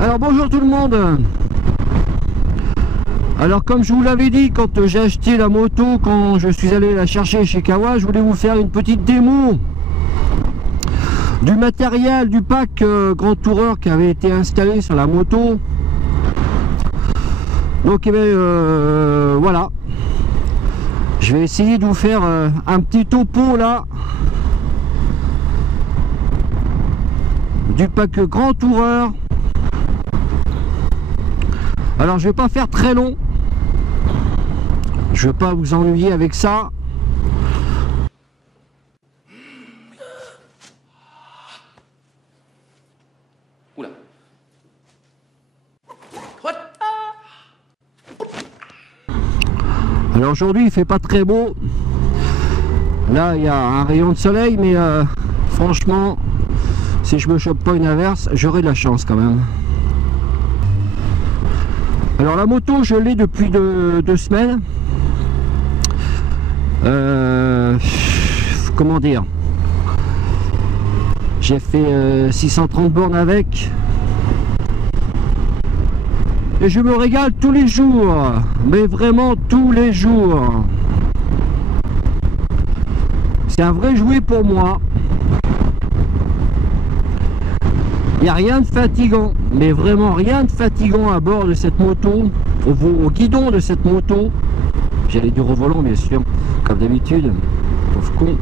Alors bonjour tout le monde. Alors comme je vous l'avais dit quand j'ai acheté la moto, quand je suis allé la chercher chez Kawa, je voulais vous faire une petite démo du matériel du pack Grand Tourer qui avait été installé sur la moto. Donc voilà, je vais essayer de vous faire un petit topo là du pack Grand Tourer. Alors je vais pas faire très long, je vais pas vous ennuyer avec ça. Oula. Alors aujourd'hui il fait pas très beau, là il y a un rayon de soleil, mais franchement si je me chope pas une averse j'aurai de la chance quand même. Alors la moto je l'ai depuis 2 semaines. Comment dire, j'ai fait 630 bornes avec et je me régale tous les jours, mais vraiment tous les jours. C'est un vrai jouet pour moi. Il n'y a rien de fatigant, mais vraiment rien de fatigant à bord de cette moto, au guidon de cette moto. J'allais dire au volant bien sûr, comme d'habitude, pauvre con.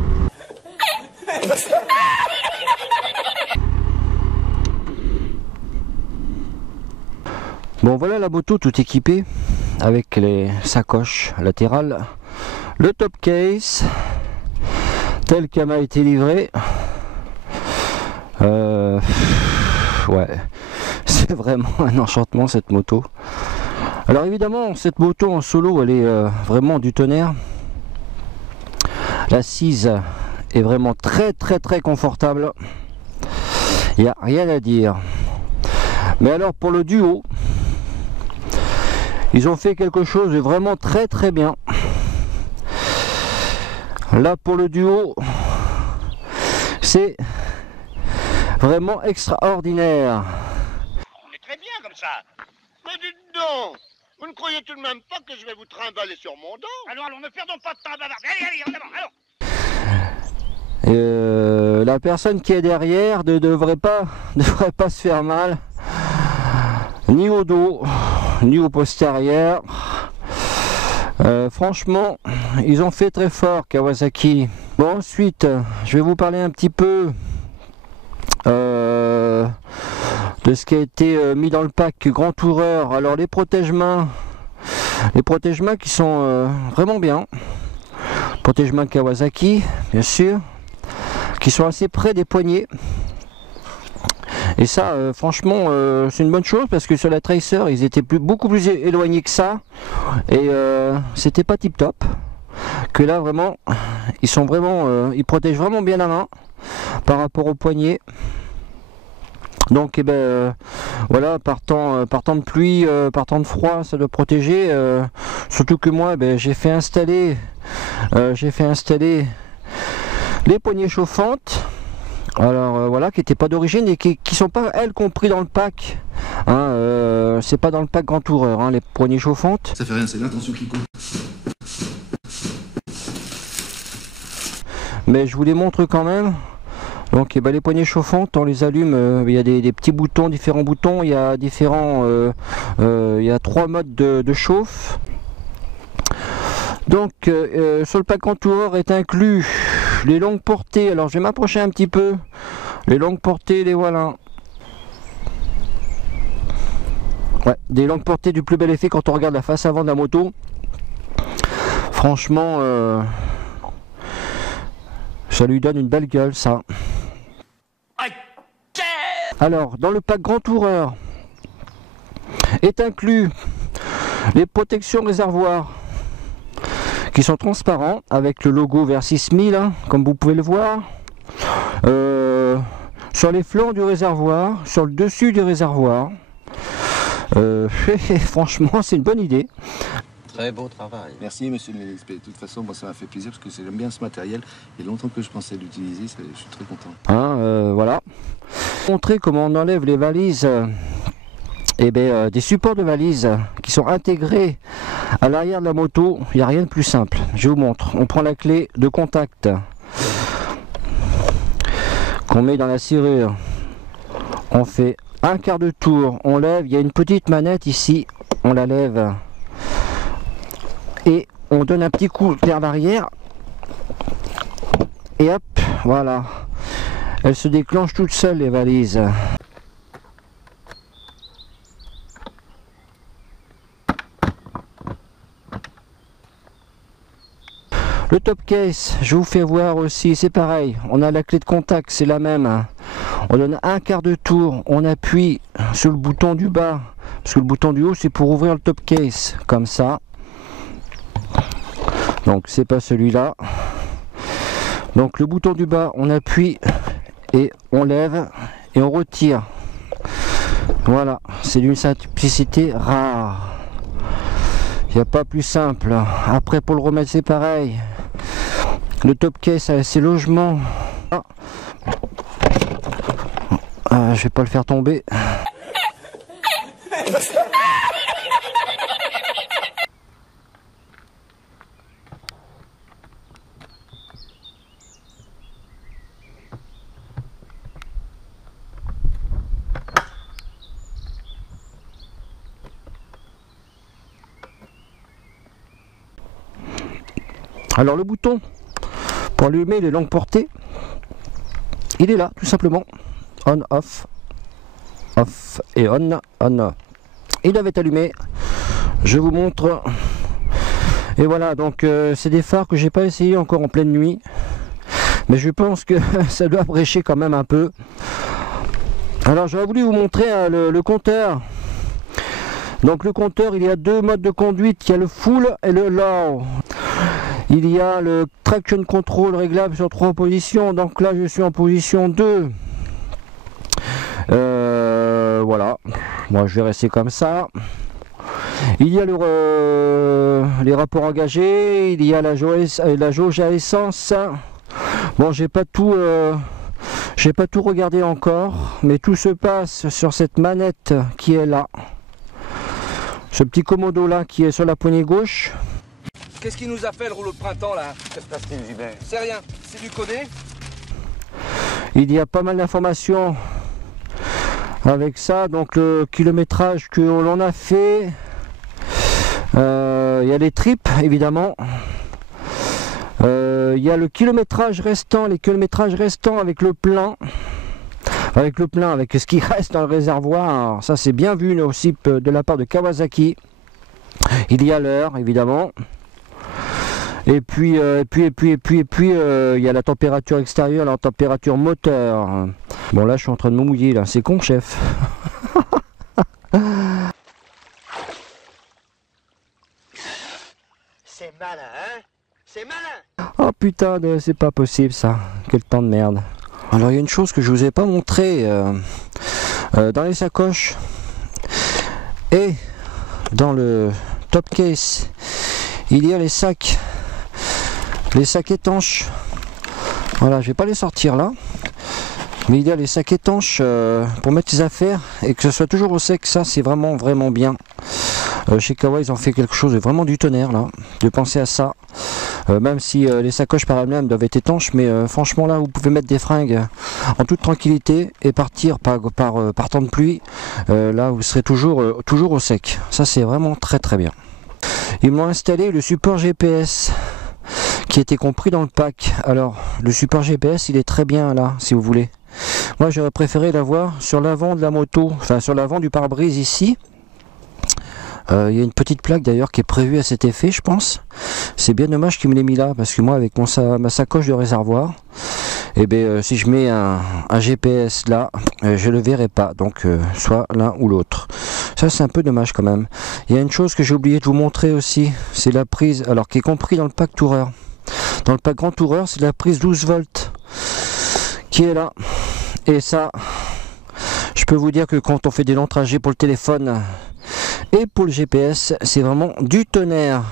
Bon voilà la moto tout équipée, avec les sacoches latérales, le top case, tel qu'elle m'a été livré. Ouais, c'est vraiment un enchantement cette moto. Alors évidemment cette moto en solo elle est vraiment du tonnerre. L'assise est vraiment très confortable, il n'y a rien à dire. Mais alors pour le duo, ils ont fait quelque chose de vraiment très bien. Là pour le duo, c'est vraiment extraordinaire. On est très bien comme ça. Mais dites donc, vous ne croyez tout de même pas que je vais vous trimballer sur mon dos? Alors, ne perdons pas de temps à bavarder. Allez, en avant, alors. La personne qui est derrière ne devrait pas se faire mal, ni au dos, ni au postérieur. Franchement, ils ont fait très fort Kawasaki. Bon, ensuite, je vais vous parler un petit peu de ce qui a été mis dans le pack Grand Tourer. Alors les protège-mains qui sont vraiment bien, protège-mains Kawasaki bien sûr, qui sont assez près des poignets, et ça franchement c'est une bonne chose, parce que sur la Tracer ils étaient beaucoup plus éloignés que ça, et c'était pas tip top, que là vraiment ils sont vraiment ils protègent vraiment bien la main par rapport au poignet. Donc voilà, par temps de pluie, par temps de froid, ça doit protéger, surtout que moi j'ai fait installer les poignées chauffantes, alors voilà, qui n'étaient pas d'origine et qui sont pas elles compris dans le pack, hein, c'est pas dans le pack Grand Tourer, hein, les poignées chauffantes. Ça fait rien, c'est l'intention qui compte. Mais je vous les montre quand même. Donc les poignées chauffantes, on les allume, il y a des petits boutons, différents boutons, il y a il y a 3 modes de chauffe. Donc sur le pack Grand Tourer est inclus les longues portées. Alors je vais m'approcher un petit peu. Les longues portées, les voilà. Ouais, des longues portées du plus bel effet quand on regarde la face avant de la moto. Franchement, ça lui donne une belle gueule ça. Alors dans le pack Grand Tourer est inclus les protections réservoirs qui sont transparents avec le logo Versys 1000, hein, comme vous pouvez le voir, sur les flancs du réservoir, sur le dessus du réservoir. Franchement c'est une bonne idée. Très beau travail. Merci monsieur le LXP. De toute façon, moi ça m'a fait plaisir parce que j'aime bien ce matériel. Il y a longtemps que je pensais l'utiliser, je suis très content. Hein, voilà. Montrer comment on enlève les valises et des supports de valise qui sont intégrés à l'arrière de la moto. Il n'y a rien de plus simple. Je vous montre. On prend la clé de contact qu'on met dans la serrure. On fait un quart de tour. On lève. Il y a une petite manette ici. On la lève. Et on donne un petit coup vers l'arrière. Et hop, voilà. Elles se déclenchent toutes seules, les valises. Le top case, je vous fais voir aussi, c'est pareil. On a la clé de contact, c'est la même. On donne un quart de tour, on appuie sur le bouton du bas. Parce que le bouton du haut, c'est pour ouvrir le top case, comme ça. Donc, c'est pas celui-là. Donc, le bouton du bas, on appuie et on lève et on retire. Voilà, c'est d'une simplicité rare. Il n'y a pas plus simple. Après, pour le remettre, c'est pareil. Le top case a ses logements. Je vais pas le faire tomber. Alors le bouton pour allumer les longues portées, il est là tout simplement. On, off, off et on, on. Il avait allumé. Je vous montre. Et voilà, donc c'est des phares que j'ai pas essayé encore en pleine nuit. Mais je pense que ça doit prêcher quand même un peu. Alors j'aurais voulu vous montrer le compteur. Donc le compteur, il y a deux modes de conduite. Il y a le full et le low. Il y a le traction control réglable sur 3 positions. Donc là, je suis en position 2. Voilà. Moi, je vais rester comme ça. Il y a les rapports engagés. Il y a la jauge à essence. Bon, j'ai pas tout regardé encore. Mais tout se passe sur cette manette qui est là. Ce petit commodo là qui est sur la poignée gauche. Qu'est-ce qui nous a fait le rouleau de printemps là? Que se passe-t-il, Gilbert? C'est rien, c'est du codé. Il y a pas mal d'informations avec ça, donc le kilométrage que l'on a fait. Il y a les trips évidemment. Il y a le kilométrage restant, les kilométrages restants avec le plein. Avec ce qui reste dans le réservoir. Alors, ça c'est bien vu aussi de la part de Kawasaki. Il y a l'heure évidemment. Et puis, il y a la température extérieure, la température moteur. Bon, là, je suis en train de me mouiller, là. C'est con, chef. C'est malin, hein? C'est malin! Oh putain, c'est pas possible, ça. Quel temps de merde. Alors, il y a une chose que je vous ai pas montré dans les sacoches et dans le top case. Il y a les sacs étanches. Voilà, je vais pas les sortir là, mais il y a les sacs étanches pour mettre ses affaires et que ce soit toujours au sec. Ça c'est vraiment bien. Chez Kawa ils ont fait quelque chose de vraiment du tonnerre là, de penser à ça. Même si les sacoches par elles-mêmes doivent être étanches, mais franchement là vous pouvez mettre des fringues en toute tranquillité et partir par temps de pluie. Là vous serez toujours au sec. Ça c'est vraiment très bien. Ils m'ont installé le support GPS qui était compris dans le pack. Alors le support GPS il est très bien là si vous voulez. Moi j'aurais préféré l'avoir sur l'avant de la moto, enfin sur l'avant du pare-brise ici. Il y a une petite plaque d'ailleurs qui est prévue à cet effet je pense. C'est bien dommage qu'il me l'ait mis là parce que moi avec ma sacoche de réservoir, et si je mets un GPS là, je le verrai pas. Donc soit l'un ou l'autre. Ça c'est un peu dommage quand même. Il y a une chose que j'ai oublié de vous montrer aussi, c'est la prise, alors qui est compris dans le pack Tourer. Dans le pack Grand Tourer, c'est la prise 12 volts qui est là. Et ça, je peux vous dire que quand on fait des longs trajets pour le téléphone et pour le GPS, c'est vraiment du tonnerre.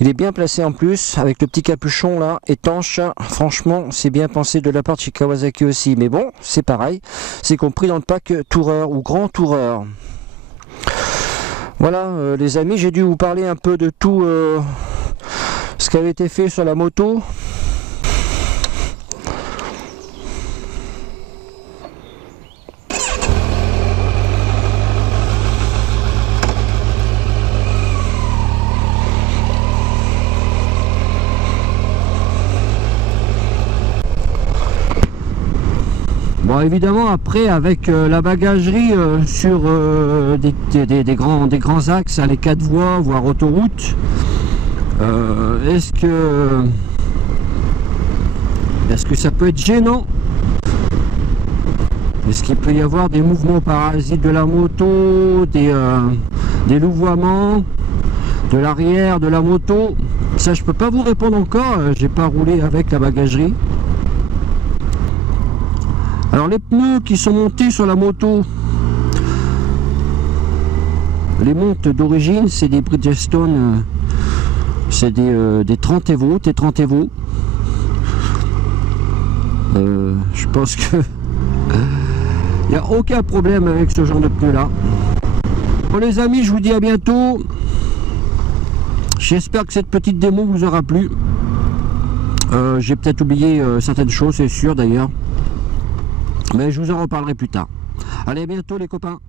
Il est bien placé en plus, avec le petit capuchon là, étanche. Franchement, c'est bien pensé de la part de chez Kawasaki aussi. Mais bon, c'est pareil, c'est compris dans le pack Tourer ou Grand Tourer. Voilà les amis, j'ai dû vous parler un peu de tout ce qui avait été fait sur la moto. Bon, évidemment, après, avec la bagagerie sur des grands axes, les 4 voies, voire autoroute, est-ce que ça peut être gênant? Est-ce qu'il peut y avoir des mouvements parasites de la moto, des louvoiements de l'arrière de la moto? Ça, je peux pas vous répondre encore, j'ai pas roulé avec la bagagerie. Alors les pneus qui sont montés sur la moto, les montes d'origine, c'est des Bridgestone, c'est des 30 Evo, T30 Evo. Je pense que il n'y a aucun problème avec ce genre de pneus là. Bon les amis, je vous dis à bientôt. J'espère que cette petite démo vous aura plu. J'ai peut-être oublié certaines choses, c'est sûr d'ailleurs. Mais je vous en reparlerai plus tard. Allez, à bientôt les copains.